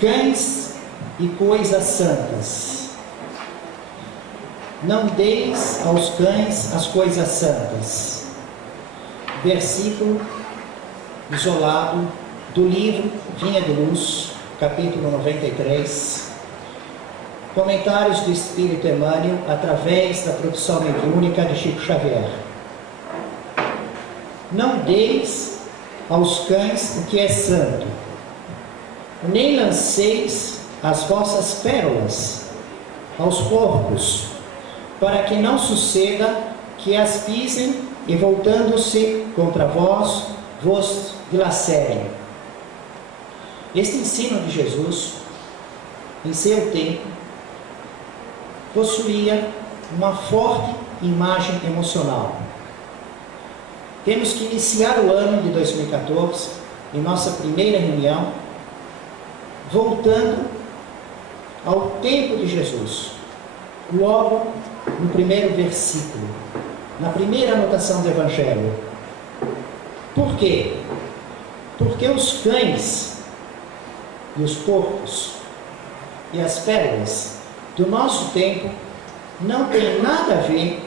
cães e coisas santas. Não deis aos cães as coisas santas. Versículo isolado do livro Vinha de Luz, capítulo 93. Comentários do Espírito Emmanuel através da produção mediúnica de Chico Xavier. Não deis aos cães o que é santo, nem lanceis as vossas pérolas aos porcos, para que não suceda que as pisem e, voltando-se contra vós, vos dilacerem. Este ensino de Jesus, em seu tempo, possuía uma forte imagem emocional. Temos que iniciar o ano de 2014, em nossa primeira reunião, voltando ao tempo de Jesus, logo no primeiro versículo, na primeira anotação do Evangelho. Por quê? Porque os cães e os porcos e as pérolas do nosso tempo não têm nada a ver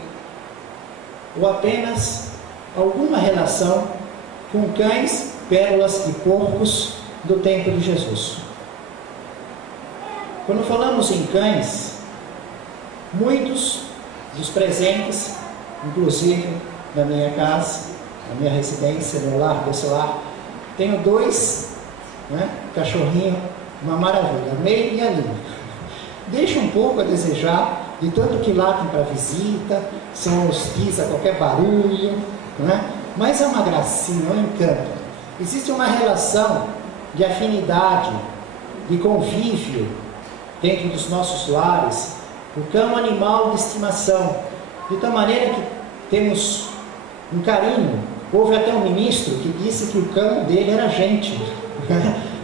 ou apenas alguma relação com cães, pérolas e porcos do tempo de Jesus. Quando falamos em cães, muitos dos presentes, inclusive na minha casa, na minha residência, no lar, desse lar, tenho dois, cachorrinhos, uma maravilha, a Meire e a Lina. Deixa um pouco a desejar, de tanto que latem para visita, são hostis a qualquer barulho, mas é uma gracinha, um encanto. Existe uma relação de afinidade, de convívio dentro dos nossos lares. O cão é um animal de estimação, de tal maneira que temos um carinho. Houve até um ministro que disse que o cão dele era gente.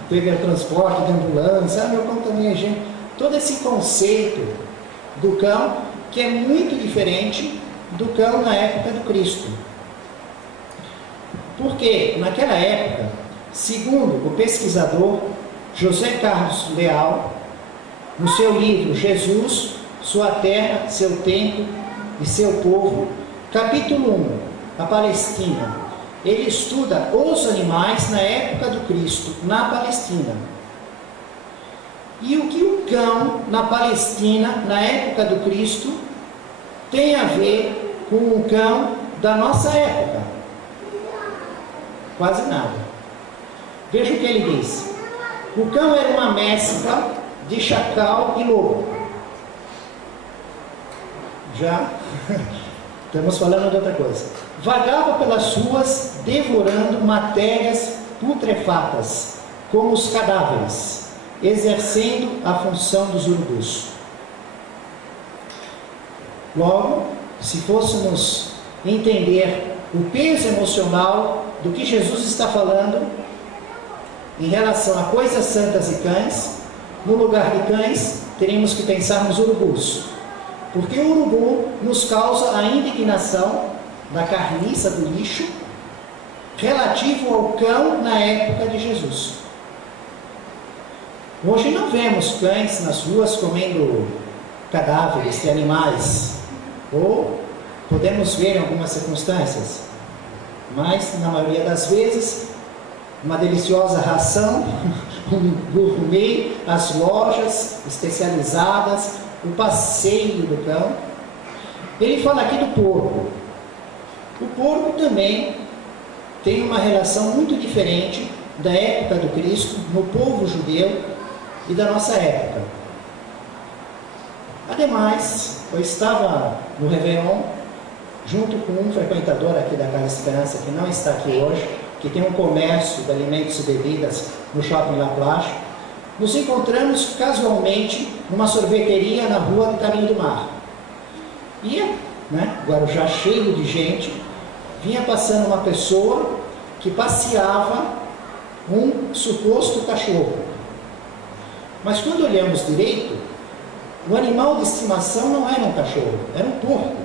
Teve o transporte de ambulância, meu cão também é gente. Todo esse conceito do cão, que é muito diferente do cão na época do Cristo. Porque naquela época, segundo o pesquisador José Carlos Leal, no seu livro Jesus, Sua Terra, Seu Tempo e Seu Povo, capítulo 1, a Palestina, ele estuda os animais na época do Cristo, na Palestina. E o que o cão na Palestina, na época do Cristo, tem a ver com o cão da nossa época? Quase nada. Veja o que ele diz. O cão era uma mescla de chacal e lobo. Já estamos falando de outra coisa. Vagava pelas ruas devorando matérias putrefatas, como os cadáveres, exercendo a função dos urubus. Logo, se fôssemos entender o peso emocional do que Jesus está falando em relação a coisas santas e cães, no lugar de cães, teríamos que pensar nos urubus. Porque o urubu nos causa a indignação da carniça do lixo relativo ao cão na época de Jesus. Hoje não vemos cães nas ruas comendo cadáveres de animais, ou podemos ver em algumas circunstâncias, mas na maioria das vezes uma deliciosa ração, um gourmet, as lojas especializadas, o passeio do cão. Ele fala aqui do porco. O porco também tem uma relação muito diferente da época do Cristo, no povo judeu e da nossa época. Ademais, eu estava no Réveillon, junto com um frequentador aqui da Casa Esperança, que não está aqui hoje, que tem um comércio de alimentos e bebidas no Shopping La Plage. Nos encontramos casualmente numa sorveteria na rua do Caminho do Mar. Ia, Guarujá cheio de gente, vinha passando uma pessoa que passeava um suposto cachorro. Mas quando olhamos direito, o animal de estimação não era um cachorro, era um porco.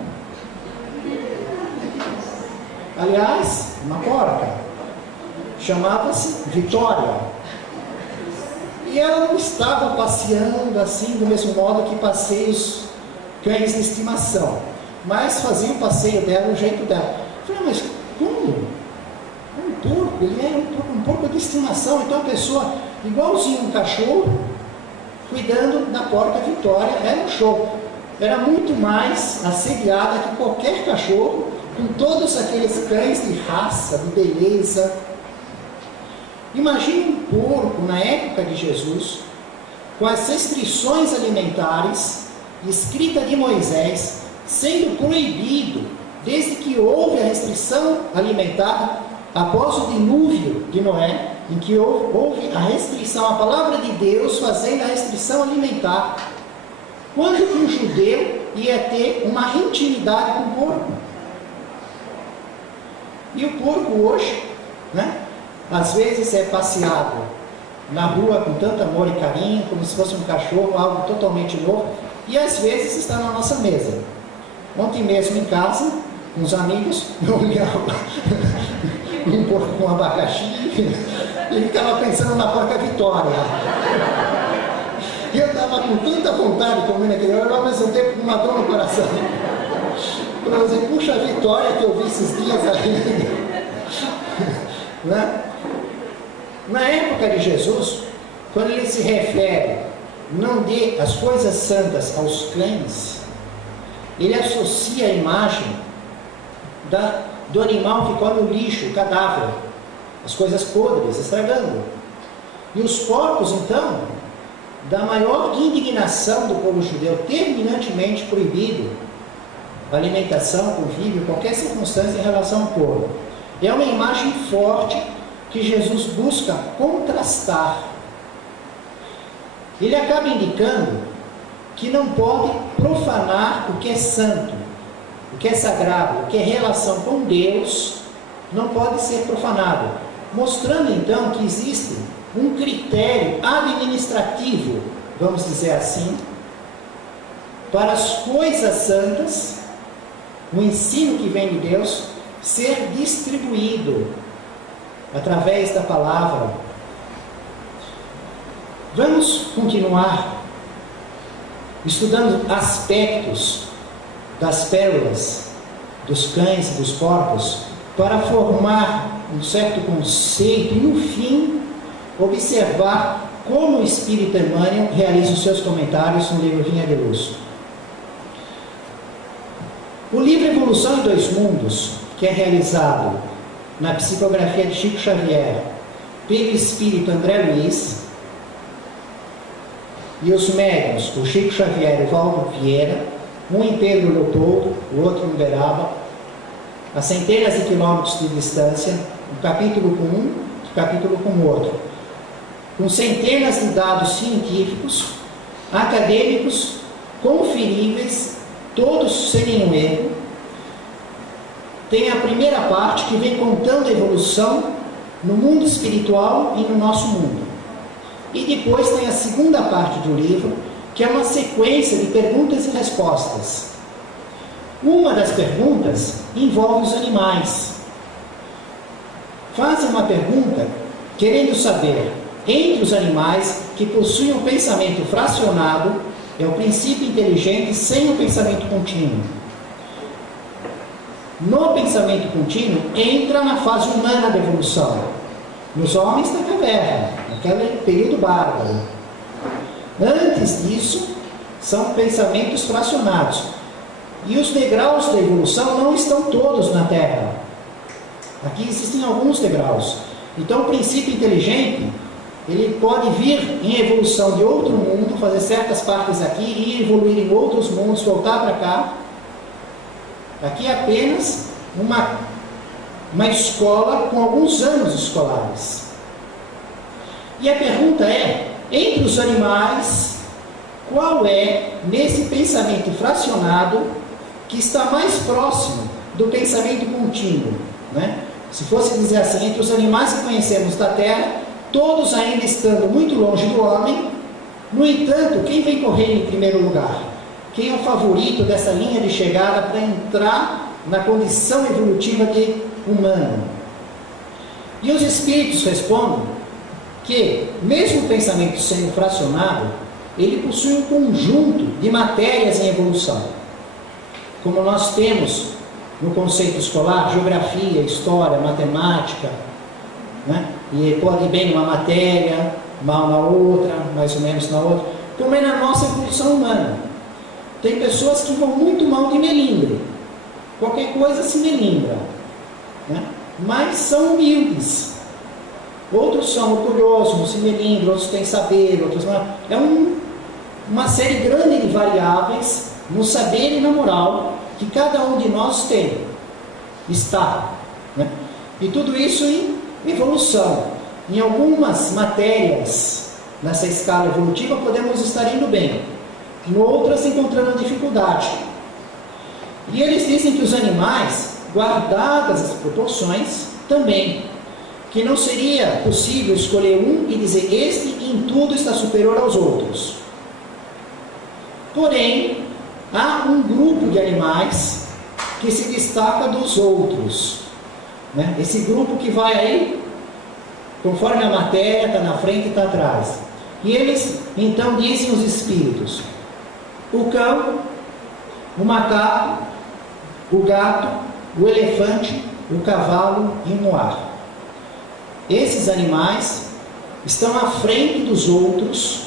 Aliás, uma porca. Chamava-se Vitória. E ela não estava passeando assim, do mesmo modo que passeiam os cães de estimação, mas fazia o passeio dela, o jeito dela. Eu falei, mas como? Um porco, ele era um porco de estimação, então a pessoa, igualzinho um cachorro, cuidando da porca Vitória, era um show. Era muito mais assediada que qualquer cachorro, com todos aqueles cães de raça, de beleza. Imagine um porco na época de Jesus, com as restrições alimentares, escrita de Moisés, sendo proibido, desde que houve a restrição alimentar, após o dilúvio de Noé, em que houve a restrição, a palavra de Deus fazendo a restrição alimentar. Quando que um judeu ia ter uma intimidade com o porco? E o porco hoje, né, às vezes é passeado na rua com tanto amor e carinho, como se fosse um cachorro, algo totalmente novo, e às vezes está na nossa mesa. Ontem mesmo em casa, com os amigos, eu olhava um porco com abacaxi e ficava pensando na porca Vitória. E eu estava com tanta vontade de comer naquele hora, ao mesmo tempo com uma dor no coração. Eu falei, puxa, a Vitória que eu vi esses dias aí. Né? Na época de Jesus, quando ele se refere, não dê as coisas santas aos cães, ele associa a imagem do animal que come o lixo, o cadáver, as coisas podres, estragando. E os porcos, então, da maior indignação do povo judeu, terminantemente proibido a alimentação, convívio, qualquer circunstância em relação ao porco. É uma imagem forte que Jesus busca contrastar. Ele acaba indicando que não pode profanar o que é santo, o que é sagrado, o que é relação com Deus, não pode ser profanado, mostrando então que existe um critério administrativo, vamos dizer assim, para as coisas santas, o ensino que vem de Deus, ser distribuído através da palavra. Vamos continuar estudando aspectos das pérolas, dos cães e dos porcos, para formar um certo conceito e, no fim, observar como o Espírito Emmanuel realiza os seus comentários no livro Vinha de Luz. O livro Evolução em Dois Mundos, que é realizado na psicografia de Chico Xavier pelo Espírito André Luiz, e os médiuns, o Chico Xavier e o Valdo Vieira, um em Pedro Leopoldo, o outro em Uberaba, a centenas de quilômetros de distância, um capítulo com um, um capítulo com o outro, com centenas de dados científicos, acadêmicos, conferíveis, todos sem nenhum erro. Tem a primeira parte que vem contando a evolução no mundo espiritual e no nosso mundo. E depois tem a segunda parte do livro, que é uma sequência de perguntas e respostas. Uma das perguntas envolve os animais. Fazem uma pergunta querendo saber, entre os animais que possuem o pensamento fracionado, é o princípio inteligente sem o pensamento contínuo. No pensamento contínuo, entra na fase humana da evolução. Nos homens da caverna, naquele período bárbaro. Antes disso, são pensamentos fracionados. E os degraus da evolução não estão todos na Terra. Aqui existem alguns degraus. Então, o princípio inteligente, ele pode vir em evolução de outro mundo, fazer certas partes aqui e evoluir em outros mundos, voltar para cá. Aqui é apenas uma escola com alguns anos escolares. E a pergunta é, entre os animais, qual é, nesse pensamento fracionado, que está mais próximo do pensamento contínuo, né? Se fosse dizer assim, entre os animais que conhecemos da Terra, todos ainda estando muito longe do homem, no entanto, quem vem correr em primeiro lugar? Quem é o favorito dessa linha de chegada para entrar na condição evolutiva de humano? E os espíritos respondem que, mesmo o pensamento sendo fracionado, ele possui um conjunto de matérias em evolução. Como nós temos no conceito escolar, geografia, história, matemática, né? E pode ir bem numa matéria, mal na outra, mais ou menos na outra, como é na nossa evolução humana. Tem pessoas que vão muito mal de melindre, qualquer coisa se melindra, né? Mas são humildes. Outros são orgulhosos, não se melindram, outros têm saber, outros não. É uma série grande de variáveis no saber e na moral que cada um de nós está, né? E tudo isso em evolução. Em algumas matérias nessa escala evolutiva podemos estar indo bem, em outras encontrando dificuldade. E eles dizem que os animais, guardadas as proporções, também, que não seria possível escolher um e dizer este em tudo está superior aos outros. Porém, há um grupo de animais que se destaca dos outros, né? Esse grupo que vai aí, conforme a matéria, está na frente e está atrás. E eles, então, dizem os espíritos: o cão, o macaco, o gato, o elefante, o cavalo e o moar. Esses animais estão à frente dos outros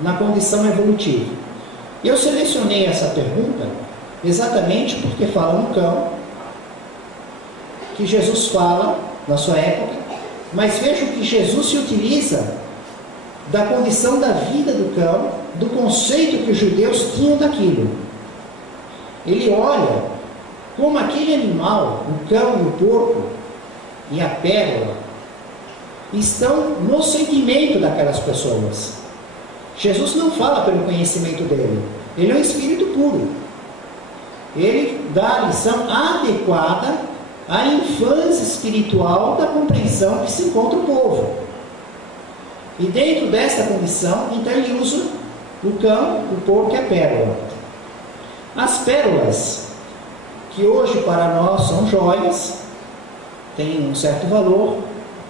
na condição evolutiva. Eu selecionei essa pergunta exatamente porque fala no cão, que Jesus fala na sua época, mas vejam que Jesus se utiliza da condição da vida do cão, do conceito que os judeus tinham daquilo. Ele olha como aquele animal, o cão e o porco e a pérola, estão no sentimento daquelas pessoas. Jesus não fala pelo conhecimento dele, ele é um espírito puro. Ele dá a lição adequada à infância espiritual da compreensão que se encontra o povo. E dentro desta condição, então ele usa o cão, o porco e a pérola. As pérolas, que hoje para nós são joias, têm um certo valor,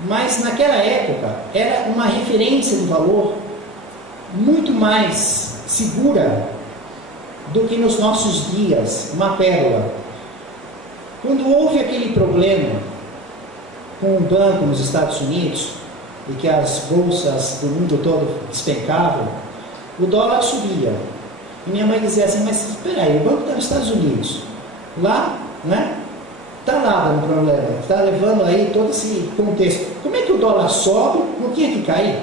mas naquela época era uma referência de valor muito mais segura do que nos nossos dias, uma pérola. Quando houve aquele problema com o banco nos Estados Unidos, e que as bolsas do mundo todo despencavam, o dólar subia. E minha mãe dizia assim: mas espera aí, o banco está nos Estados Unidos, lá, né? Está lá dando problema, está levando aí todo esse contexto. Como é que o dólar sobe? Não tinha que cair?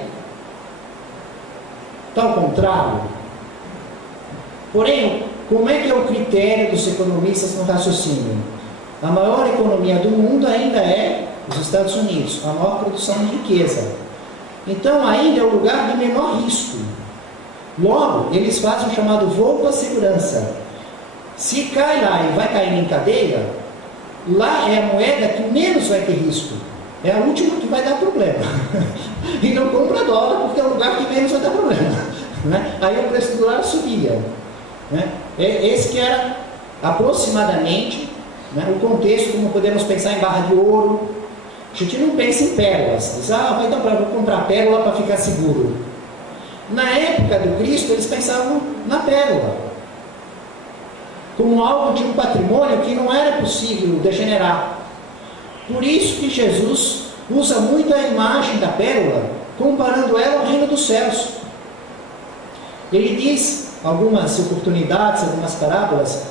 Está ao contrário. Porém, como é que é o critério dos economistas no raciocínio? A maior economia do mundo ainda é os Estados Unidos, a maior produção de riqueza. Então, ainda é o lugar de menor risco. Logo, eles fazem o chamado voo para a segurança. Se cai lá e vai cair em cadeia, lá é a moeda que menos vai ter risco. É a última que vai dar problema. E não compra dólar, porque é o lugar que menos vai dar problema. Né? Aí o preço do dólar subia. Né? Esse que era aproximadamente, né, o contexto, como podemos pensar em barra de ouro. A gente não pensa em pérolas. Diz, vai dar para comprar pérola para ficar seguro. Na época do Cristo, eles pensavam na pérola como algo de um patrimônio que não era possível degenerar. Por isso que Jesus usa muito a imagem da pérola, comparando ela ao reino dos céus. Ele diz, algumas oportunidades, algumas parábolas,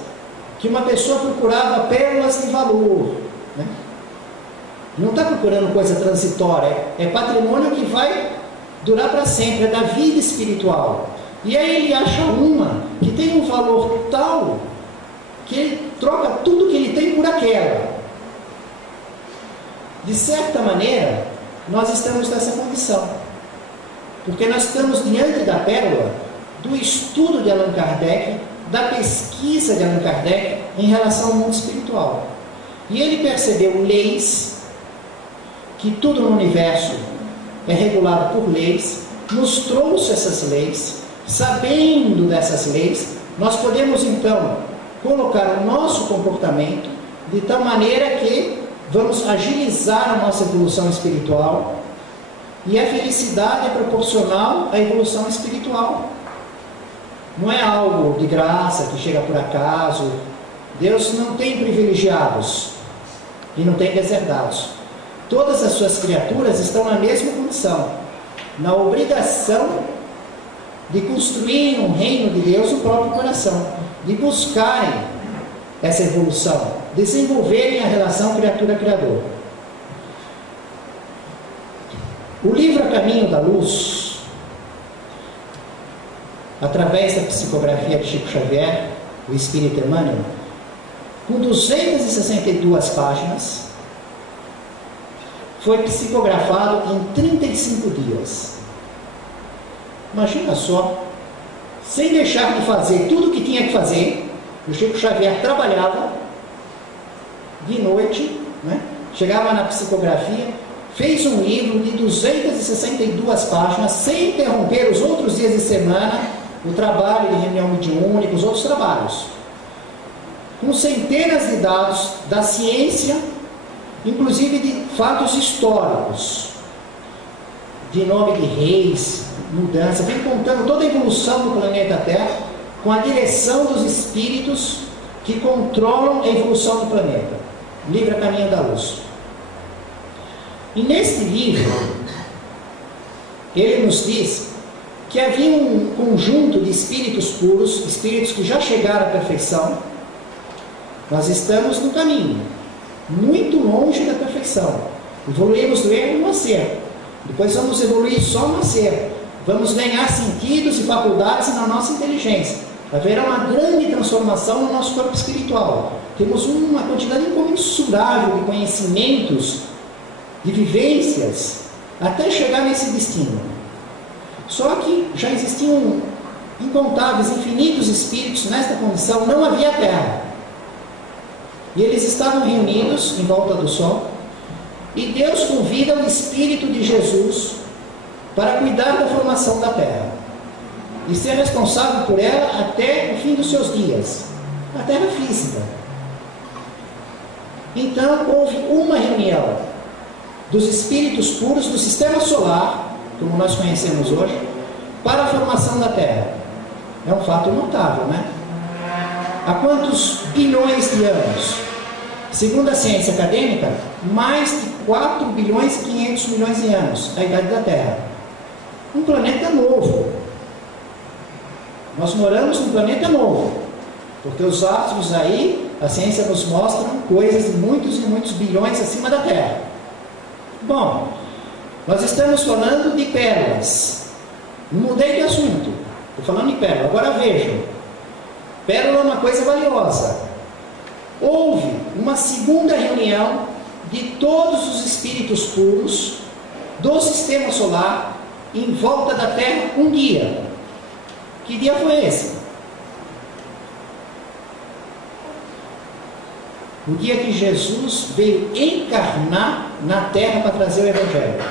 que uma pessoa procurava pérolas de valor, né? Não está procurando coisa transitória, é patrimônio que vai durar para sempre, é da vida espiritual. E aí ele acha uma que tem um valor tal que ele troca tudo que ele tem por aquela. De certa maneira, nós estamos nessa condição, porque nós estamos diante da pérola do estudo de Allan Kardec, da pesquisa de Allan Kardec em relação ao mundo espiritual. E ele percebeu leis, que tudo no universo é regulado por leis, nos trouxe essas leis. Sabendo dessas leis, nós podemos então colocar o nosso comportamento de tal maneira que vamos agilizar a nossa evolução espiritual, E a felicidade é proporcional à evolução espiritual. Não é algo de graça que chega por acaso. Deus não tem privilegiados e não tem deserdados. Todas as suas criaturas estão na mesma condição, na obrigação de construírem um reino de Deus no próprio coração, de buscarem essa evolução, desenvolverem a relação criatura-criador. O livro A Caminho da Luz, através da psicografia de Chico Xavier, o Espírito Emmanuel, com 262 páginas, foi psicografado em 35 dias. Imagina só, sem deixar de fazer tudo o que tinha que fazer. O Chico Xavier trabalhava de noite, né? Chegava na psicografia, fez um livro de 262 páginas, sem interromper os outros dias de semana, o trabalho de reunião mediúnica, os outros trabalhos, com centenas de dados da ciência, inclusive de fatos históricos, de nome de reis, mudança, vem contando toda a evolução do planeta Terra, com a direção dos espíritos que controlam a evolução do planeta. Livro A Caminho da Luz. E neste livro, ele nos diz que havia um conjunto de espíritos puros, espíritos que já chegaram à perfeição. Nós estamos no caminho, muito longe da perfeição. Evoluímos do erro no acerto. Depois vamos evoluir só no acerto. Vamos ganhar sentidos e faculdades na nossa inteligência. Haverá uma grande transformação no nosso corpo espiritual. Temos uma quantidade incomensurável de conhecimentos, de vivências, até chegar nesse destino. Só que já existiam incontáveis, infinitos espíritos nesta condição, não havia terra. E eles estavam reunidos em volta do sol, e Deus convida o Espírito de Jesus para cuidar da formação da terra e ser responsável por ela até o fim dos seus dias, a terra física. Então houve uma reunião dos espíritos puros do sistema solar, como nós conhecemos hoje, para a formação da terra. É um fato notável, né? Há quantos bilhões de anos? Segundo a ciência acadêmica, mais de 4 bilhões e 500 milhões de anos, a idade da Terra. Um planeta novo. Nós moramos num planeta novo, porque os astros aí, a ciência nos mostra coisas de muitos e muitos bilhões acima da Terra. Bom, nós estamos falando de pérolas. Não mudei de assunto, estou falando de pérola. Agora vejam, pérola é uma coisa valiosa. Houve uma segunda reunião de todos os espíritos puros do sistema solar em volta da Terra um dia. Que dia foi esse? O dia que Jesus veio encarnar na Terra para trazer o Evangelho.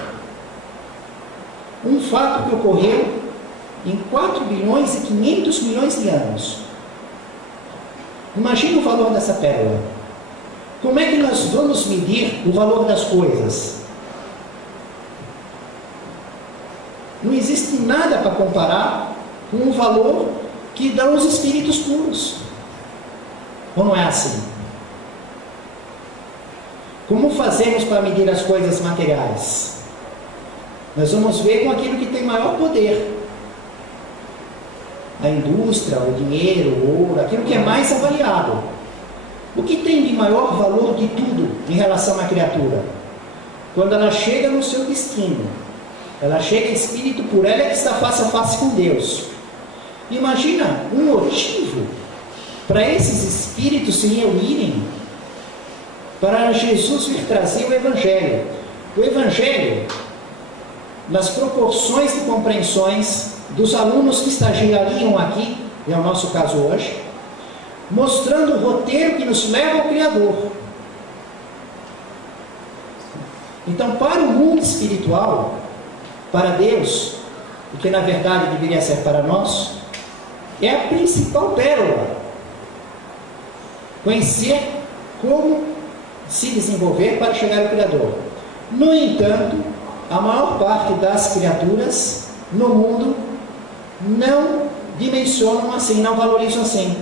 Um fato que ocorreu em 4 bilhões e 500 milhões de anos. Imagina o valor dessa pérola. Como é que nós vamos medir o valor das coisas? Não existe nada para comparar com o valor que dão os espíritos puros. Ou não é assim? Como fazemos para medir as coisas materiais? Nós vamos ver com aquilo que tem maior poder. A indústria, o dinheiro, o ouro, aquilo que é mais avaliado. O que tem de maior valor de tudo em relação à criatura? Quando ela chega no seu destino, ela chega em espírito puro, ela é que está face a face com Deus. Imagina um motivo para esses espíritos se reunirem para Jesus vir trazer o Evangelho. O Evangelho, nas proporções de compreensões dos alunos que estagiariam aqui, e é o nosso caso hoje, mostrando o roteiro que nos leva ao Criador. Então, para o mundo espiritual, para Deus, o que na verdade deveria ser para nós, é a principal pérola. Conhecer como se desenvolver para chegar ao Criador. No entanto, a maior parte das criaturas no mundo não dimensionam assim, não valorizam assim.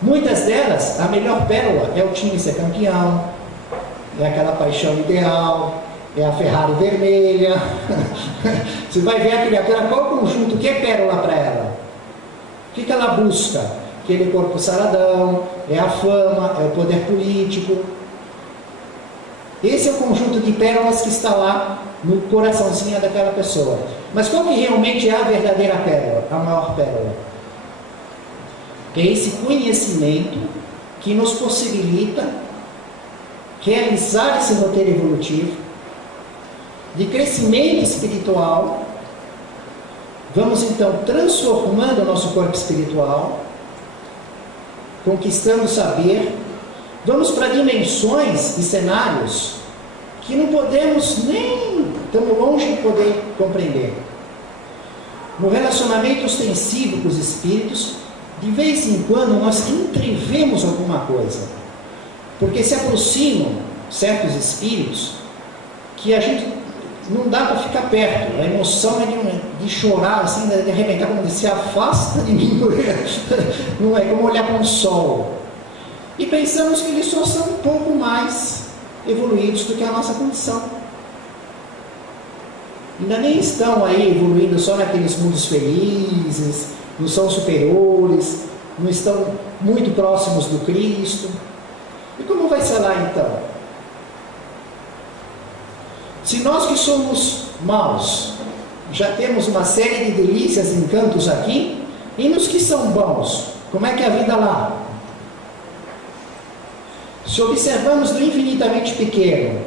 Muitas delas, a melhor pérola é o time ser campeão, é aquela paixão ideal, é a Ferrari vermelha. Você vai ver a criatura, qual conjunto, o que é pérola para ela? O que ela busca? Aquele corpo saradão, é a fama, é o poder político. Esse é o conjunto de pérolas que está lá no coraçãozinho daquela pessoa. Mas qual que realmente é a verdadeira pérola, a maior pérola? É esse conhecimento que nos possibilita realizar esse roteiro evolutivo de crescimento espiritual. Vamos então transformando o nosso corpo espiritual, conquistando o saber, vamos para dimensões e cenários que não podemos nem, estamos longe de poder compreender. No relacionamento ostensivo com os espíritos, de vez em quando nós entrevemos alguma coisa, porque se aproximam certos espíritos que a gente não dá para ficar perto. A emoção é de chorar, assim, de arrebentar, como se afasta de mim. Não é como olhar para um sol. E pensamos que eles só são um pouco mais evoluídos do que a nossa condição. Ainda nem estão aí evoluindo só naqueles mundos felizes, não são superiores, não estão muito próximos do Cristo. E como vai ser lá então? Se nós que somos maus já temos uma série de delícias e encantos aqui, e nos que são bons, como é que é a vida lá? Se observamos do infinitamente pequeno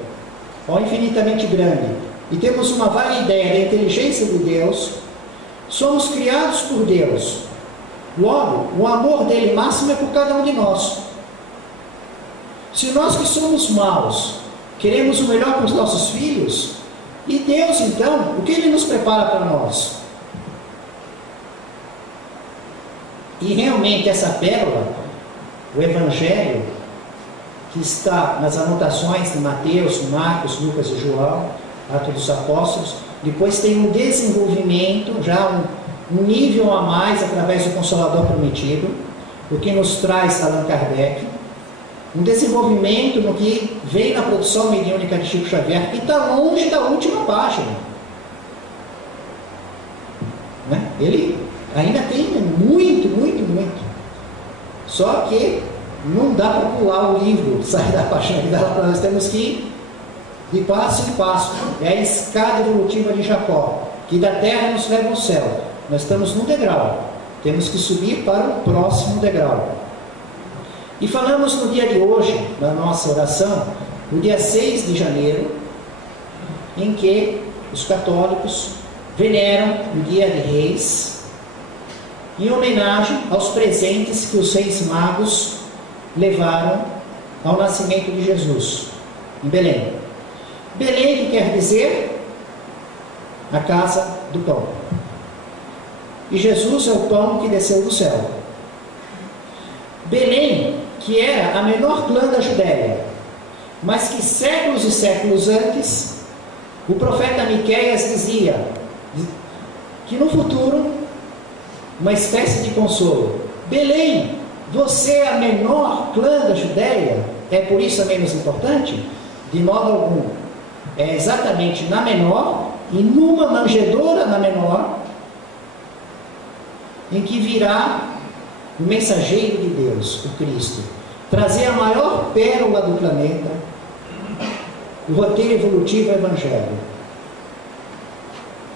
ao infinitamente grande e temos uma vaga ideia da inteligência de Deus, somos criados por Deus. Logo, o amor dele máximo é por cada um de nós. Se nós que somos maus queremos o melhor para os nossos filhos, e Deus então, o que Ele nos prepara para nós? E realmente essa pérola, o Evangelho, que está nas anotações de Mateus, Marcos, Lucas e João, Atos dos Apóstolos, depois tem um desenvolvimento, já um nível a mais através do Consolador Prometido, o que nos traz Allan Kardec, um desenvolvimento no que vem na produção mediúnica de Chico Xavier, que está longe da última página. Né? Ele ainda tem muito. Só que não dá para pular o livro, sair da página que dá para nós, temos que ir de passo em passo. É a escada evolutiva de Jacó, que da terra nos leva ao céu. Nós estamos num degrau, temos que subir para o próximo degrau. E falamos no dia de hoje, na nossa oração, no dia 6 de janeiro, em que os católicos veneram o Dia de Reis, em homenagem aos presentes que os Reis Magos levaram ao nascimento de Jesus, em Belém. Belém, que quer dizer a casa do pão. E Jesus é o pão que desceu do céu. Belém, que era a menor clã da Judéia, mas que séculos e séculos antes, o profeta Miqueias dizia que no futuro, uma espécie de consolo: Belém, você é a menor clã da Judéia, é por isso a menos importante? De modo algum. É exatamente na menor, e numa manjedoura na menor, em que virá o mensageiro de Deus, o Cristo, trazer a maior pérola do planeta, o roteiro evolutivo Evangelho,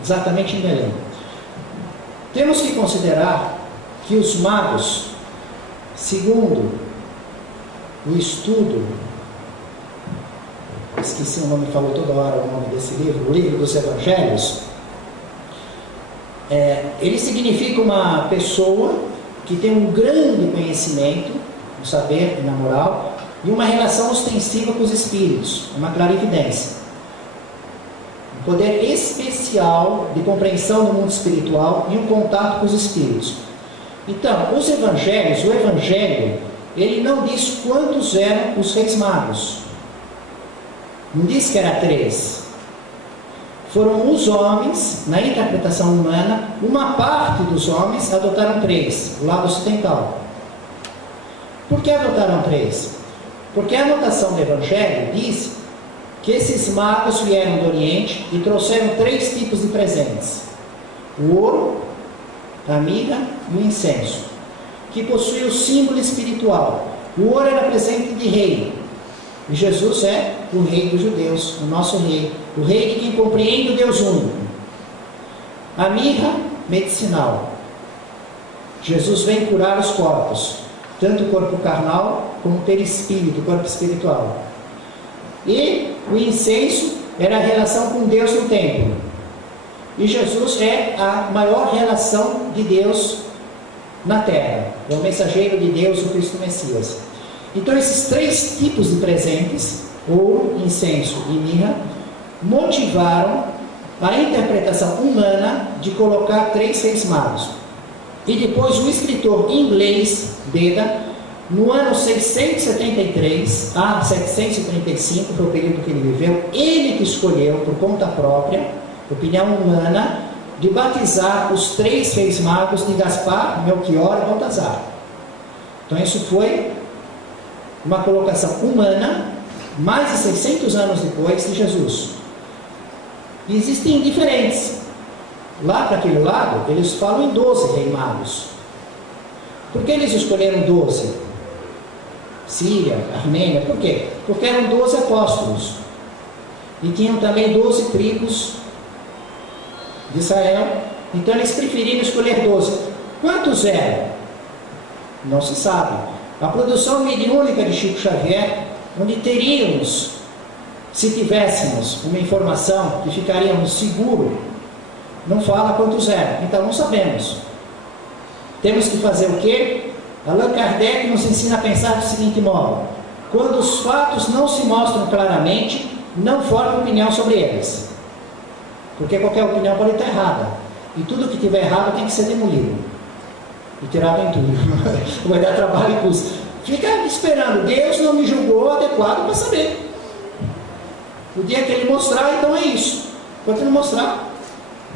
exatamente em Belém. Temos que considerar que os magos, segundo o estudo, esqueci o nome, falou toda hora o nome desse livro, o livro dos Evangelhos, ele significa uma pessoa que tem um grande conhecimento, no saber e na moral, e uma relação ostensiva com os espíritos, uma clarividência. Um poder especial de compreensão do mundo espiritual e um contato com os espíritos. Então, os evangelhos, o evangelho, ele não diz quantos eram os reis magos. Não diz que era 3. foram os homens, na interpretação humana, uma parte dos homens adotaram 3, o lado ocidental. Por que adotaram 3? Porque a anotação do Evangelho diz que esses magos vieram do Oriente e trouxeram 3 tipos de presentes: o ouro, a mirra e o incenso, que possuem o símbolo espiritual. O ouro era presente de rei, e Jesus é o rei dos judeus, o nosso rei, o rei de quem compreende o Deus único. A mirra, medicinal. Jesus vem curar os corpos, tanto o corpo carnal como o perispírito, o corpo espiritual. E o incenso era a relação com Deus no templo. E Jesus é a maior relação de Deus na terra. É o mensageiro de Deus, o Cristo Messias. Então esses 3 tipos de presentes, ouro, incenso e mirra, motivaram a interpretação humana de colocar 3 reis magos. E depois o escritor inglês, Beda, no ano 673 a 735, foi o período que ele viveu, ele que escolheu, por conta própria, opinião humana, de batizar os 3 reis magos de Gaspar, Melchior e Baltazar. Então isso foi uma colocação humana, mais de 600 anos depois de Jesus. E existem diferentes. Lá para aquele lado, eles falam em 12 reis magos. Por que eles escolheram 12? Síria, Armênia, por quê? Porque eram 12 apóstolos. E tinham também 12 tribos de Israel. Então eles preferiram escolher 12. Quantos eram? Não se sabe. A produção mediúnica de Chico Xavier, onde teríamos, se tivéssemos uma informação que ficaríamos seguros, não fala quantos eram. Então não sabemos. Temos que fazer o quê? Allan Kardec nos ensina a pensar do seguinte modo: quando os fatos não se mostram claramente, não forme opinião sobre eles, porque qualquer opinião pode estar errada, e tudo que tiver errado tem que ser demolido e tirado em tudo. Vai dar trabalho e custo. Fica esperando. Deus não me julgou adequado para saber. O dia que ele mostrar, então é isso. Enquanto ele mostrar,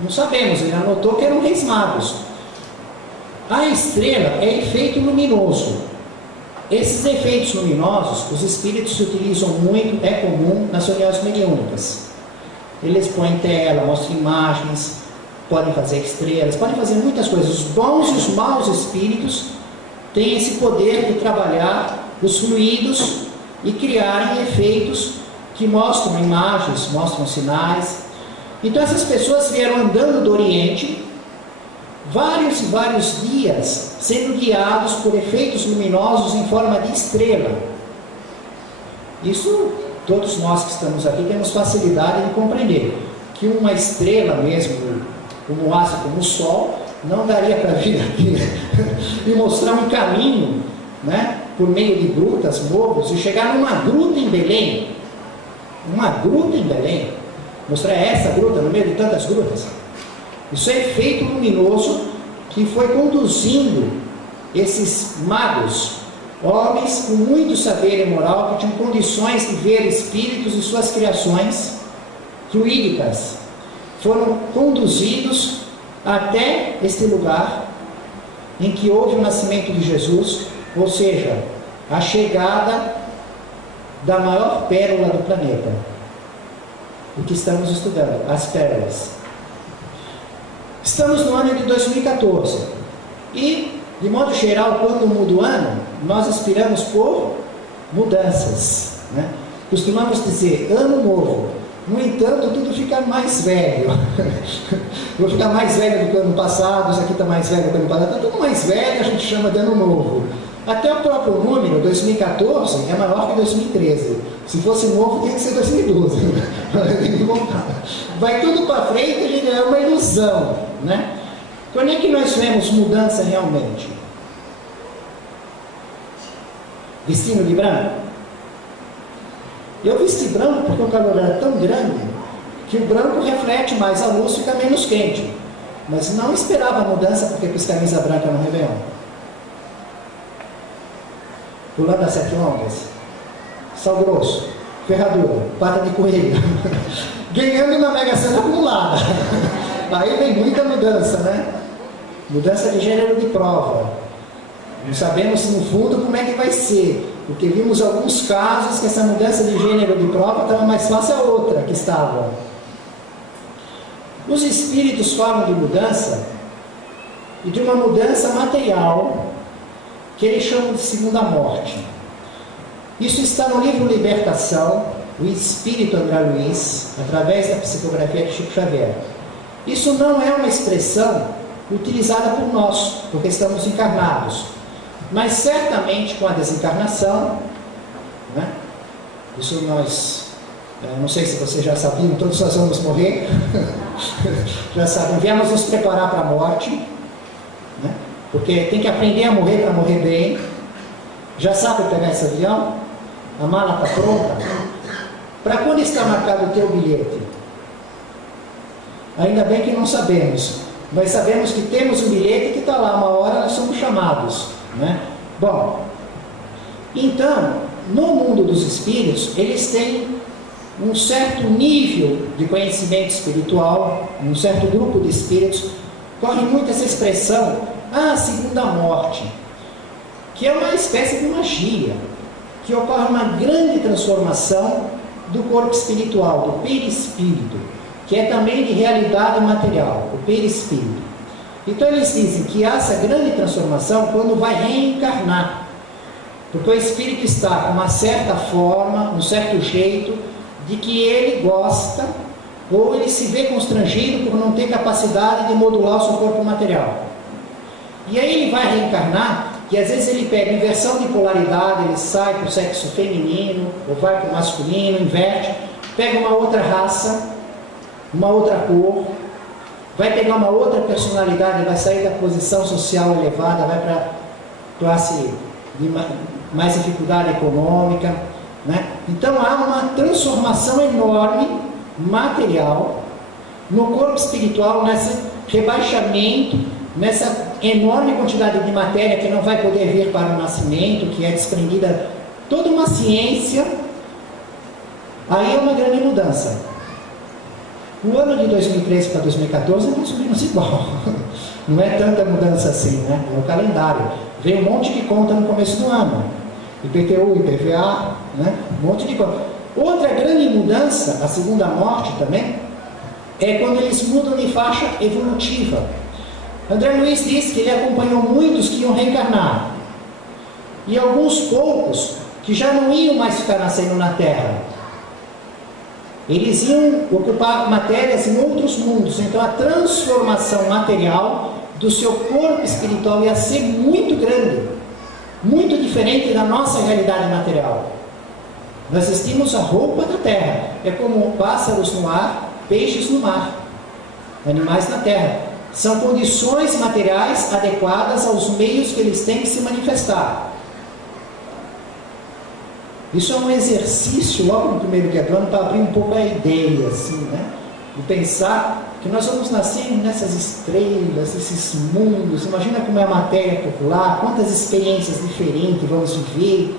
não sabemos. Ele anotou que eram reis magos. A estrela é efeito luminoso. Esses efeitos luminosos, os espíritos se utilizam muito, é comum nas reuniões mediúnicas. Eles põem tela, mostram imagens, podem fazer estrelas, podem fazer muitas coisas. Os bons e os maus espíritos têm esse poder de trabalhar os fluidos e criarem efeitos que mostram imagens, mostram sinais. Então essas pessoas vieram andando do Oriente vários e vários dias, sendo guiados por efeitos luminosos em forma de estrela. Isso todos nós que estamos aqui temos facilidade de compreender, que uma estrela mesmo, como um astro, como o Sol, não daria para vir aqui e mostrar um caminho, né, por meio de grutas, morros, e chegar numa gruta em Belém. Uma gruta em Belém, mostrar essa gruta no meio de tantas grutas. Isso é efeito luminoso que foi conduzindo esses magos, homens com muito saber e moral, que tinham condições de ver espíritos e suas criações fluídicas, foram conduzidos até este lugar em que houve o nascimento de Jesus, ou seja, a chegada da maior pérola do planeta, o que estamos estudando, as pérolas. Estamos no ano de 2014 e, de modo geral, quando muda o ano, nós aspiramos por mudanças, né? Costumamos dizer ano novo. No entanto, tudo fica mais velho. Vou ficar mais velho do que o ano passado, isso aqui está mais velho do que o ano passado, está tudo mais velho, a gente chama de ano novo. Até o próprio número, 2014, é maior que 2013. Se fosse novo, tinha que ser 2012. Vai tudo para frente, é uma ilusão, né? Quando é que nós vemos mudança realmente? Vestindo de branco? Eu vesti branco porque o calor era tão grande que o branco reflete mais a luz, fica menos quente. Mas não esperava a mudança porque quis camisa branca no Réveillon. Pulando as 7 ondas, sal grosso, ferradura, pata de coelho, ganhando na Mega Sena acumulada. Aí vem muita mudança, né? Mudança de gênero de prova. Não sabemos no fundo como é que vai ser, porque vimos alguns casos que essa mudança de gênero de prova estava mais fácil a outra que estava. Os espíritos falam de mudança e de uma mudança material que eles chamam de segunda morte. Isso está no livro Libertação, o Espírito André Luiz, através da psicografia de Chico Xavier. Isso não é uma expressão utilizada por nós, porque estamos encarnados, mas certamente com a desencarnação, né? Isso nós, não sei se vocês já sabiam, todos nós vamos morrer, já sabem, viemos nos preparar para a morte, né? Porque tem que aprender a morrer para morrer bem. Já sabe pegar esse avião? A mala está pronta? Para quando está marcado o teu bilhete? Ainda bem que não sabemos, mas sabemos que temos um bilhete que está lá, uma hora nós somos chamados, né? Bom, então, no mundo dos espíritos, eles têm um certo nível de conhecimento espiritual, um certo grupo de espíritos, corre muito essa expressão, segunda morte, que é uma espécie de magia, que ocorre uma grande transformação do corpo espiritual, do perispírito, que é também de realidade material, o perispírito. Então eles dizem que há essa grande transformação quando vai reencarnar, porque o espírito está com uma certa forma, um certo jeito, de que ele gosta, ou ele se vê constrangido por não ter capacidade de modular o seu corpo material. E aí ele vai reencarnar, e às vezes ele pega inversão de polaridade, ele sai para o sexo feminino, ou vai para o masculino, inverte, pega uma outra raça, uma outra cor, vai pegar uma outra personalidade, vai sair da posição social elevada, vai para a classe de mais dificuldade econômica, né? Então há uma transformação enorme, material, no corpo espiritual, nesse rebaixamento, nessa enorme quantidade de matéria que não vai poder vir para o nascimento, que é desprendida toda uma ciência. Aí é uma grande mudança. O ano de 2013 para 2014 é mais ou menos igual. Não é tanta mudança assim, né? É o calendário. Vem um monte de conta no começo do ano. IPTU, IPVA, né? Um monte de conta. Outra grande mudança, a segunda morte também, é quando eles mudam de faixa evolutiva. André Luiz diz que ele acompanhou muitos que iam reencarnar. E alguns poucos que já não iam mais ficar nascendo na Terra. Eles iam ocupar matérias em outros mundos. Então a transformação material do seu corpo espiritual ia ser muito grande, muito diferente da nossa realidade material. Nós vestimos a roupa da terra. É como pássaros no ar, peixes no mar, animais na terra. São condições materiais adequadas aos meios que eles têm que se manifestar. Isso é um exercício, logo no primeiro dia do ano, para abrir um pouco a ideia, assim, né? De pensar que nós vamos nascer nessas estrelas, nesses mundos. Imagina como é a matéria popular, quantas experiências diferentes vamos viver.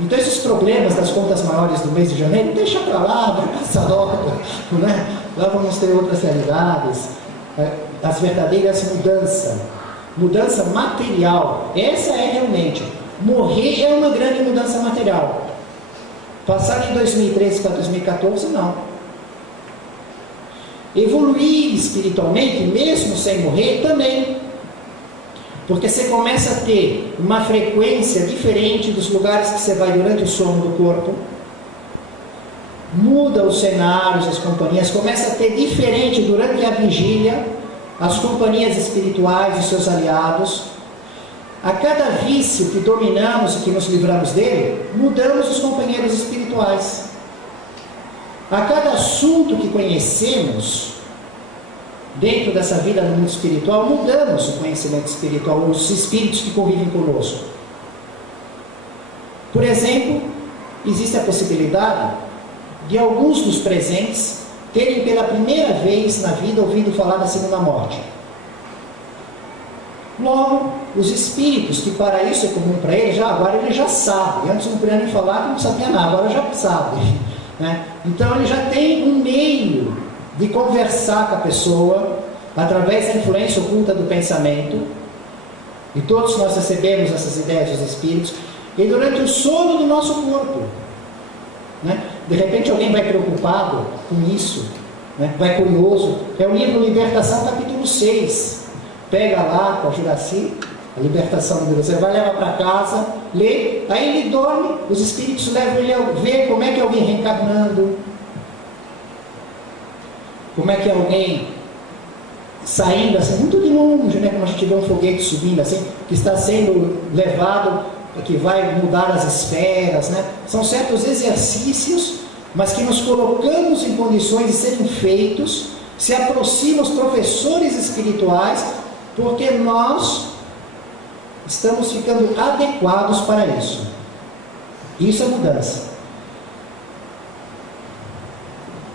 Então esses problemas das contas maiores do mês de janeiro, deixa para lá, vai passar logo, né? Lá vamos ter outras realidades, as verdadeiras mudança material. Essa é realmente, morrer é uma grande mudança material. Passar de 2013 para 2014, não. Evoluir espiritualmente, mesmo sem morrer, também. Porque você começa a ter uma frequência diferente dos lugares que você vai durante o sono do corpo. Muda os cenários, as companhias. Começa a ter diferente durante a vigília, as companhias espirituais, os seus aliados. A cada vício que dominamos e que nos livramos dele, mudamos os companheiros espirituais. A cada assunto que conhecemos dentro dessa vida no mundo espiritual, mudamos o conhecimento espiritual, os espíritos que convivem conosco. Por exemplo, existe a possibilidade de alguns dos presentes terem pela primeira vez na vida ouvido falar da segunda morte. Logo, os espíritos, que para isso é comum para ele, agora ele já sabe. Antes não podia nem falar, que não sabia nada, agora já sabe. Né? Então ele já tem um meio de conversar com a pessoa, através da influência oculta do pensamento. E todos nós recebemos essas ideias dos espíritos. E durante o sono do nosso corpo, né? De repente alguém vai preocupado com isso, né? Vai curioso. É o livro Libertação, capítulo 6. Pega lá com a Juraci, a libertação de você vai levar para casa, lê, aí ele dorme, os espíritos levam ele a ver como é que é alguém reencarnando, como é que é alguém saindo assim, muito de longe, né? Como a gente vê um foguete subindo assim, que está sendo levado, que vai mudar as esferas, né? São certos exercícios, mas que nos colocamos em condições de serem feitos, se aproximam os professores espirituais, porque nós estamos ficando adequados para isso. Isso é mudança.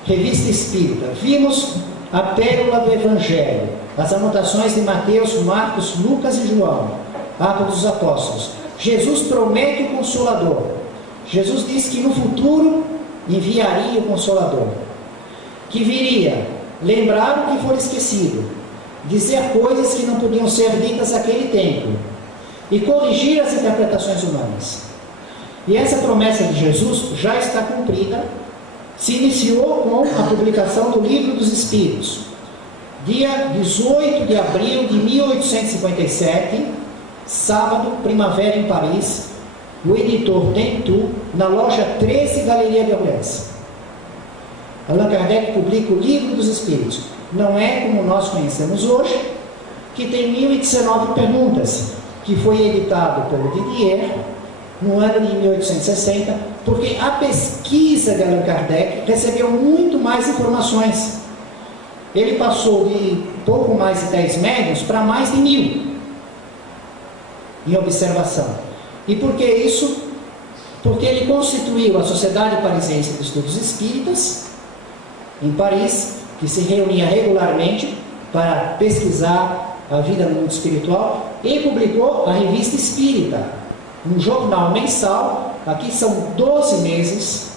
Revista Espírita. Vimos a pérola do Evangelho, as anotações de Mateus, Marcos, Lucas e João, Atos dos Apóstolos. Jesus promete o Consolador. Jesus disse que no futuro enviaria o Consolador, que viria lembrar o que for esquecido, dizer coisas que não podiam ser ditas naquele tempo e corrigir as interpretações humanas. E essa promessa de Jesus já está cumprida. Se iniciou com a publicação do Livro dos Espíritos, dia 18 de abril de 1857, sábado, primavera em Paris, o editor Dentu, na loja 13, Galeria de Orleans. Allan Kardec publica o Livro dos Espíritos. Não é como nós conhecemos hoje, que tem 1019 perguntas, que foi editado pelo Didier no ano de 1860, porque a pesquisa de Allan Kardec recebeu muito mais informações. Ele passou de pouco mais de 10 médiuns para mais de 1000 em observação. E por que isso? Porque ele constituiu a Sociedade Parisiense de Estudos Espíritas, em Paris, que se reunia regularmente para pesquisar a vida no mundo espiritual, e publicou a Revista Espírita, um jornal mensal. Aqui são 12 meses,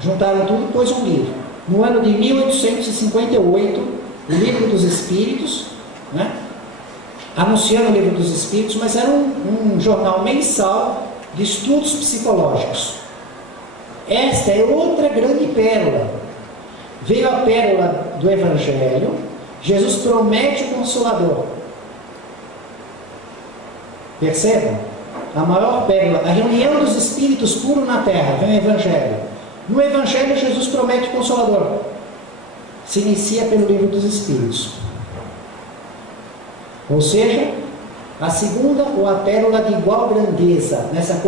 juntaram tudo e pôs um livro. No ano de 1858, o Livro dos Espíritos, né? Anunciando o Livro dos Espíritos, mas era um jornal mensal de estudos psicológicos. Esta é outra grande pérola. Veio a pérola do Evangelho. Jesus promete o Consolador. Percebam? A maior pérola, a reunião dos espíritos puros na terra, vem o Evangelho. No Evangelho, Jesus promete o Consolador. Se inicia pelo Livro dos Espíritos. Ou seja, a segunda ou a pérola de igual grandeza nessa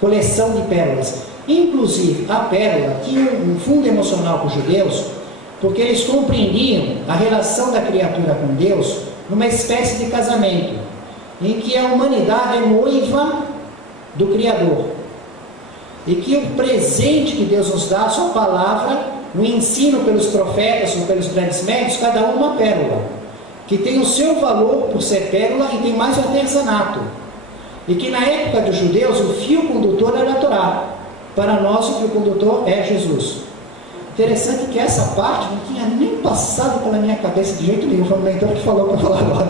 coleção de pérolas. Inclusive, a pérola tinha um fundo emocional para os judeus, porque eles compreendiam a relação da criatura com Deus numa espécie de casamento, em que a humanidade é noiva do Criador, e que o presente que Deus nos dá, a sua palavra, o ensino pelos profetas ou pelos grandes médios, cada uma pérola, que tem o seu valor por ser pérola e tem mais o artesanato, e que na época dos judeus o fio condutor era a Torá. Para nós o fio condutor é Jesus. Interessante que essa parte não tinha nem passado pela minha cabeça de jeito nenhum. Foi o mentor que falou para eu falar agora.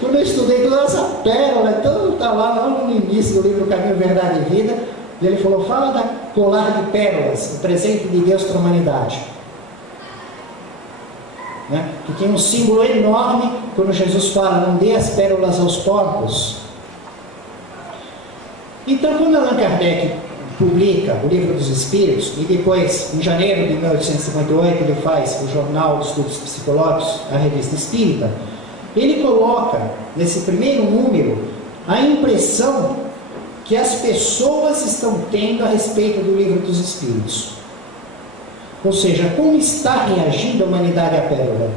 Quando eu estudei toda essa pérola, então está lá no início do livro Caminho, Verdade e Vida, e ele falou, fala da colar de pérolas, o presente de Deus para a humanidade. Né? Que tem um símbolo enorme quando Jesus fala, não dê as pérolas aos porcos. Então, quando Allan Kardec publica o Livro dos Espíritos, e depois, em janeiro de 1858, ele faz o Jornal de Estudos Psicológicos, a Revista Espírita, ele coloca, nesse primeiro número, a impressão que as pessoas estão tendo a respeito do Livro dos Espíritos. Ou seja, como está reagindo a humanidade à pérola?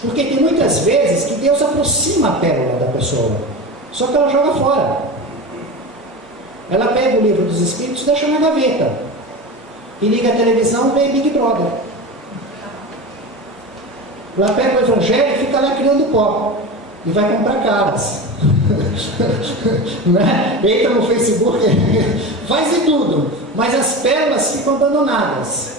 Porque tem muitas vezes que Deus aproxima a pérola da pessoa, só que ela joga fora. Ela pega o Livro dos Espíritos, deixa na gaveta, e liga a televisão, vê Big Brother. Ela pega o Evangelho e fica lá criando pó. e vai comprar caras. Né? Entra no Facebook, faz de tudo, mas as pérolas ficam abandonadas.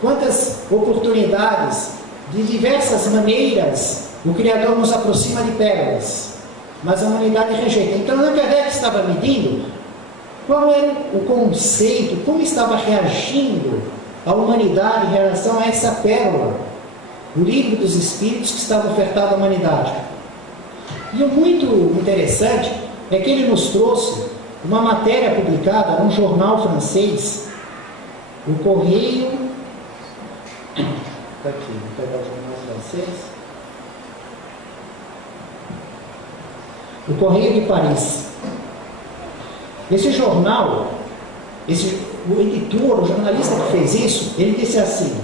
Quantas oportunidades, de diversas maneiras, o Criador nos aproxima de pérolas, mas a humanidade rejeita. Então, Allan Kardec estava medindo qual era o conceito, como estava reagindo a humanidade em relação a essa pérola, o livro dos Espíritos que estava ofertado à humanidade. E o muito interessante é que ele nos trouxe uma matéria publicada num jornal francês, o Correio. Está aqui, vou pegar o jornal francês. O Correio de Paris. Esse jornal, o editor, o jornalista que fez isso, ele disse assim,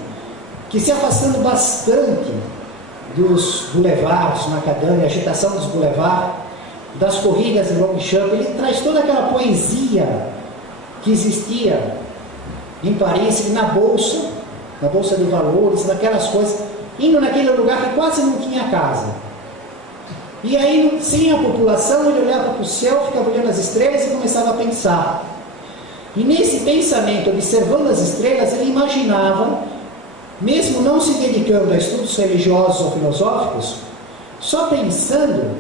que se afastando bastante dos boulevards, macadâmia, agitação dos boulevards, das corridas em Longchamp, ele traz toda aquela poesia que existia em Paris, na bolsa de valores, naquelas coisas, indo naquele lugar que quase não tinha casa. E aí, sem a população, ele olhava para o céu, ficava olhando as estrelas e começava a pensar. E nesse pensamento, observando as estrelas, ele imaginava, mesmo não se dedicando a estudos religiosos ou filosóficos, só pensando,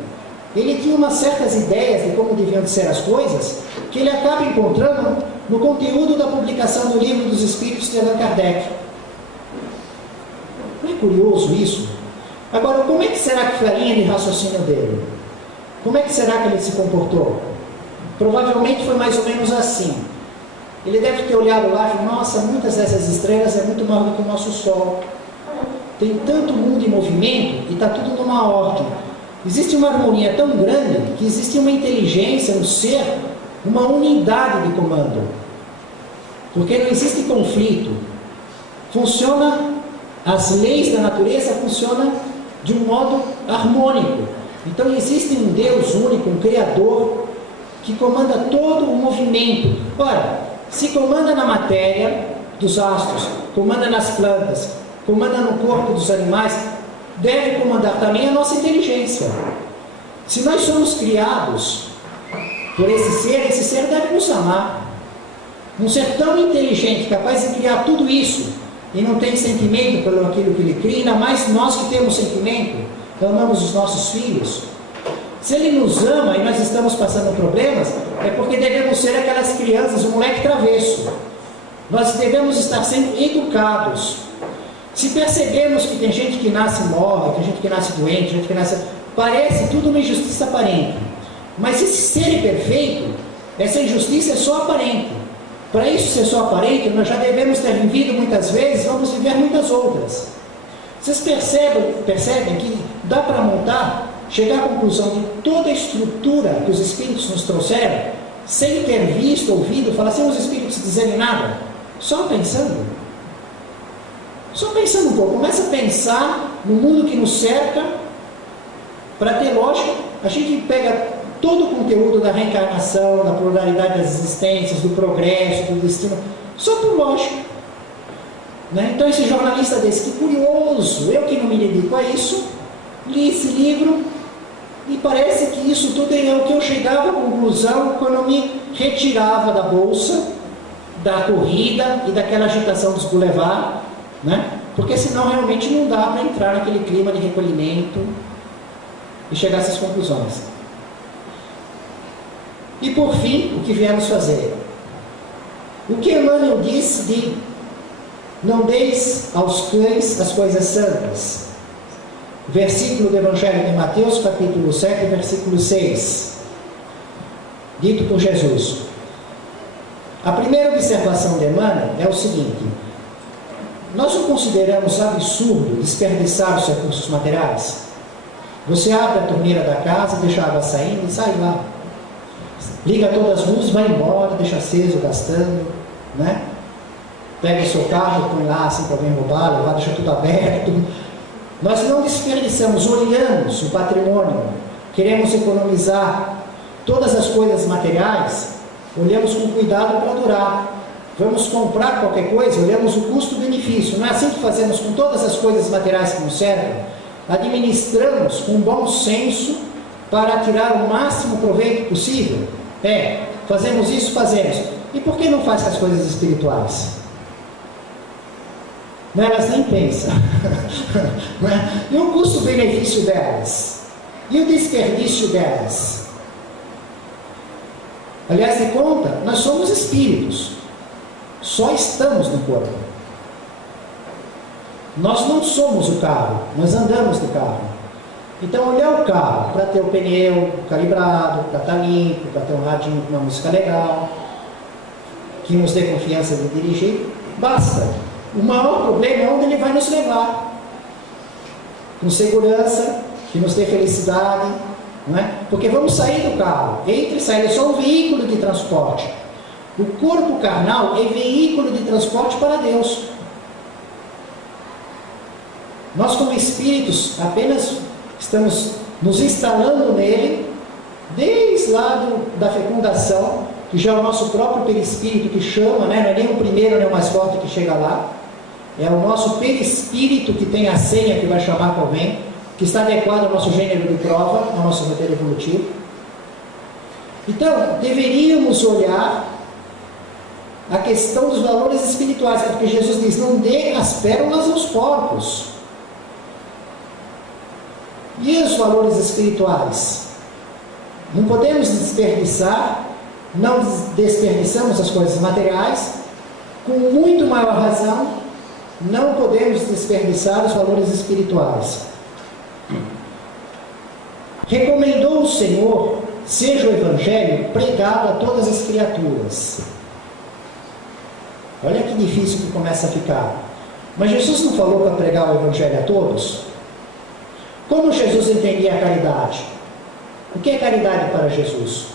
ele tinha umas certas ideias de como deviam ser as coisas, que ele acaba encontrando no conteúdo da publicação do Livro dos Espíritos de Allan Kardec. Não é curioso isso? Agora, como é que será que foi a linha de raciocínio dele? Como é que será que ele se comportou? Provavelmente foi mais ou menos assim. Ele deve ter olhado lá e falado, nossa, muitas dessas estrelas é muito maior do que o nosso Sol. Tem tanto mundo em movimento e está tudo numa ordem. Existe uma harmonia tão grande que existe uma inteligência, um ser, uma unidade de comando. Porque não existe conflito. Funciona, as leis da natureza funcionam de um modo harmônico. Então existe um Deus único, um Criador, que comanda todo o movimento. Ora, se comanda na matéria dos astros, comanda nas plantas, comanda no corpo dos animais, deve comandar também a nossa inteligência. Se nós somos criados por esse ser deve nos amar. Um ser tão inteligente, capaz de criar tudo isso, e não tem sentimento pelo aquilo que ele cria, ainda mais nós que temos sentimento, amamos os nossos filhos. Se ele nos ama e nós estamos passando problemas, é porque devemos ser aquelas crianças, um moleque travesso. Nós devemos estar sendo educados. Se percebemos que tem gente que nasce e morre, tem gente que nasce doente, gente que nasce... Parece tudo uma injustiça aparente. Mas esse ser perfeito, essa injustiça é só aparente. Para isso ser só aparente, nós já devemos ter vivido muitas vezes, vamos viver muitas outras. Vocês percebem que dá para montar, chegar à conclusão de toda a estrutura que os Espíritos nos trouxeram, sem ter visto, ouvido, falar sem os Espíritos dizerem nada, só pensando. Só pensando um pouco, começa a pensar no mundo que nos cerca, para ter lógica, a gente pega todo o conteúdo da reencarnação, da pluralidade das existências, do progresso, do destino, só por lógica. Né? Então esse jornalista disse, que curioso, eu que não me dedico a isso, li esse livro e parece que isso tudo é o que eu chegava à conclusão quando eu me retirava da bolsa, da corrida e daquela agitação dos boulevards, né? Porque senão realmente não dá para entrar naquele clima de recolhimento e chegar a essas conclusões. E por fim, o que viemos fazer? O que Emmanuel disse de não deis aos cães as coisas santas. Versículo do Evangelho de Mateus, capítulo 7, versículo 6. Dito por Jesus. A primeira observação de Emmanuel é o seguinte: nós não consideramos absurdo desperdiçar os recursos materiais? Você abre a torneira da casa, deixa a água saindo e sai lá. Liga todas as luzes, vai embora, deixa aceso, gastando, né? Pega o seu carro, põe lá assim para alguém roubar, levar, deixa tudo aberto. Nós não desperdiçamos, olhamos o patrimônio, queremos economizar todas as coisas materiais, olhamos com cuidado para durar. Vamos comprar qualquer coisa, olhamos o custo-benefício. Não é assim que fazemos com todas as coisas materiais que nos servem? administramos com bom senso para tirar o máximo proveito possível? Fazemos isso, fazemos. E por que não faz com as coisas espirituais? Não, elas nem pensam. E o custo-benefício delas? E o desperdício delas? Aliás, de conta, nós somos espíritos. Só estamos no corpo. Nós não somos o carro, nós andamos no carro. Então, olhar o carro para ter o pneu calibrado, para estar limpo, para ter um radinho com uma música legal, que nos dê confiança de dirigir, basta. O maior problema é onde ele vai nos levar. Com segurança, que nos dê felicidade, não é? Porque vamos sair do carro, entre e sair, é só um veículo de transporte. O corpo carnal é veículo de transporte para Deus. Nós, como espíritos, apenas estamos nos instalando nele, desde lá da fecundação, que já é o nosso próprio perispírito que chama, né? Não é nem o primeiro nem o mais forte que chega lá, é o nosso perispírito que tem a senha que vai chamar para alguém, que está adequado ao nosso gênero de prova, ao nosso roteiro evolutivo. Então, deveríamos olhar a questão dos valores espirituais, porque Jesus diz: não dê as pérolas aos porcos. E os valores espirituais? Não podemos desperdiçar, não desperdiçamos as coisas materiais, com muito maior razão, não podemos desperdiçar os valores espirituais. Recomendou o Senhor, seja o Evangelho pregado a todas as criaturas. Olha que difícil que começa a ficar. Mas Jesus não falou para pregar o Evangelho a todos? Como Jesus entendia a caridade? O que é caridade para Jesus?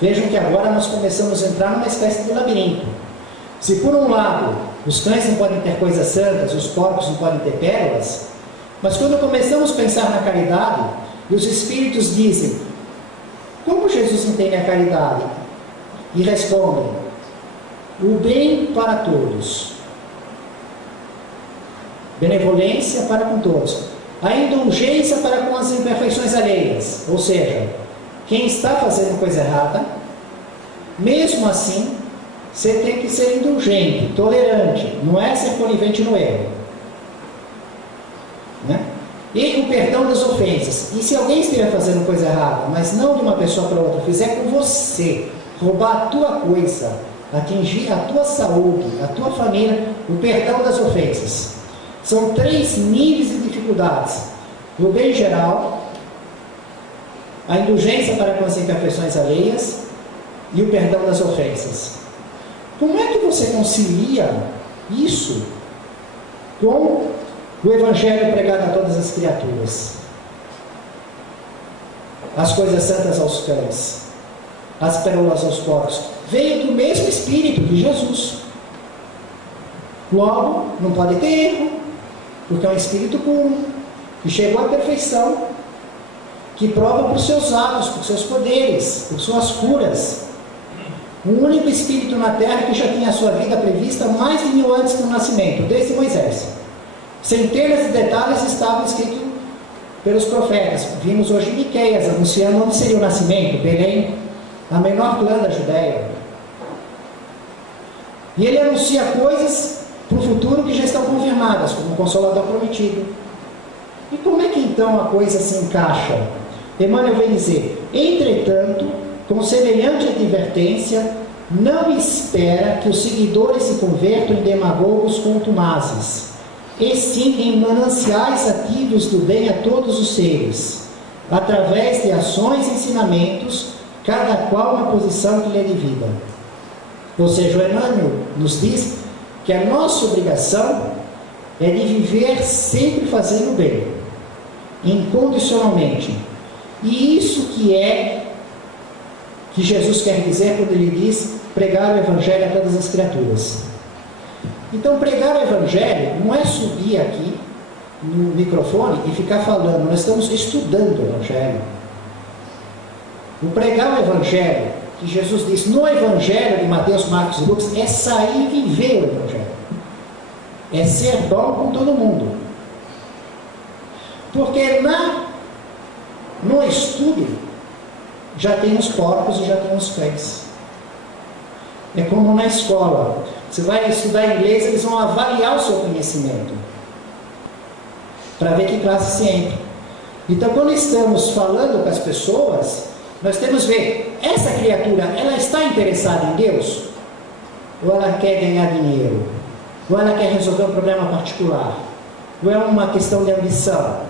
Vejam que agora nós começamos a entrar numa espécie de labirinto. Se por um lado os cães não podem ter coisas santas, os porcos não podem ter pérolas, mas quando começamos a pensar na caridade, e os espíritos dizem: como Jesus entende a caridade? E respondem: o bem para todos, benevolência para com todos, a indulgência para com as imperfeições alheias. Ou seja, quem está fazendo coisa errada, mesmo assim, você tem que ser indulgente, tolerante, não é ser conivente no erro, né? E o perdão das ofensas. E se alguém estiver fazendo coisa errada, mas não de uma pessoa para outra, fizer com você, roubar a tua coisa, atingir a tua saúde, a tua família, o perdão das ofensas. São 3 níveis de dificuldades: o bem geral, a indulgência para com as imperfeições alheias e o perdão das ofensas. Como é que você concilia isso com o Evangelho pregado a todas as criaturas? As coisas santas aos cães, as pérolas aos porcos. Veio do mesmo Espírito de Jesus. Logo, não pode ter erro, porque é um Espírito puro, que chegou à perfeição, que prova por seus atos, por seus poderes, por suas curas. O único Espírito na Terra que já tinha a sua vida prevista mais de 1000 antes do nascimento, desde Moisés. Centenas de detalhes estavam escritos pelos profetas. Vimos hoje Miqueias anunciando onde seria o nascimento: Belém, a menor clã da Judéia. E ele anuncia coisas para o futuro que já estão confirmadas, como o Consolador prometido. E como é que então a coisa se encaixa? Emmanuel vem dizer: entretanto, com semelhante advertência, não espera que os seguidores se convertam em demagogos contumazes, e sim em mananciais ativos do bem a todos os seres, através de ações e ensinamentos, cada qual na posição que lhe é devida. Ou seja, o Emmanuel nos diz que a nossa obrigação é de viver sempre fazendo o bem, incondicionalmente. E isso que Jesus quer dizer quando ele diz pregar o Evangelho a todas as criaturas. Então, pregar o Evangelho não é subir aqui no microfone e ficar falando. Nós estamos estudando o Evangelho. O pregar o Evangelho, que Jesus diz no Evangelho de Mateus, Marcos e Lucas, é sair e viver o Evangelho. É ser bom com todo mundo. Porque no estudo já tem os porcos e já tem os cães. É como na escola. Você vai estudar inglês, eles vão avaliar o seu conhecimento para ver que classe você entra. Então, quando estamos falando com as pessoas, nós temos que ver, essa criatura, ela está interessada em Deus? Ou ela quer ganhar dinheiro? Ou ela quer resolver um problema particular? Ou é uma questão de ambição?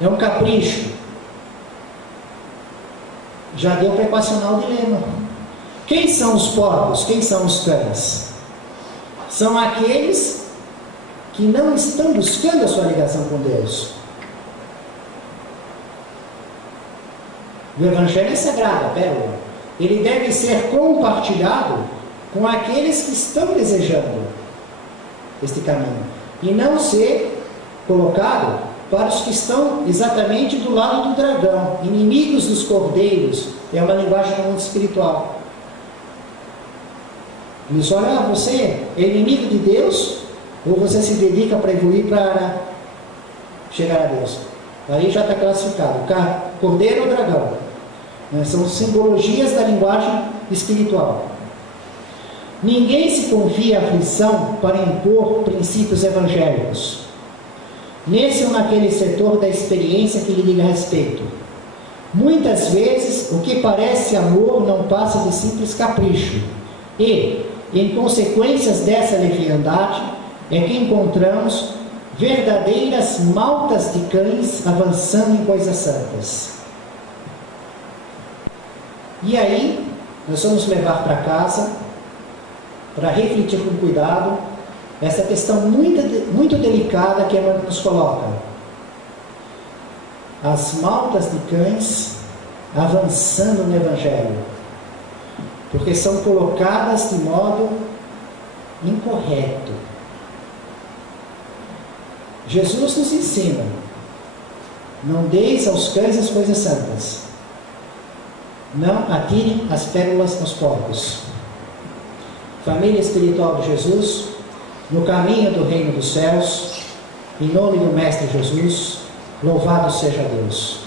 É um capricho? Já deu para equacionar o dilema. Quem são os porcos? Quem são os cães? São aqueles que não estão buscando a sua ligação com Deus. O Evangelho é sagrado, a pérola. Ele deve ser compartilhado com aqueles que estão desejando este caminho. E não ser colocado para os que estão exatamente do lado do dragão, inimigos dos cordeiros. É uma linguagem muito espiritual. Eles olham, você é inimigo de Deus? Ou você se dedica para evoluir para chegar a Deus? Aí já está classificado, cordeiro ou dragão. São simbologias da linguagem espiritual. Ninguém se confia à aflição para impor princípios evangélicos, nesse ou naquele setor da experiência que lhe diga respeito. Muitas vezes, o que parece amor não passa de simples capricho, e, em consequências dessa leviandade, é que encontramos verdadeiras maltas de cães avançando em coisas santas. E aí, nós vamos levar para casa, para refletir com cuidado, essa questão muito delicada que ela nos coloca. As maltas de cães avançando no Evangelho, porque são colocadas de modo incorreto. Jesus nos ensina: não deis aos cães as coisas santas, não atirem as pérolas aos porcos. Família espiritual de Jesus, no caminho do reino dos céus, em nome do Mestre Jesus, louvado seja Deus.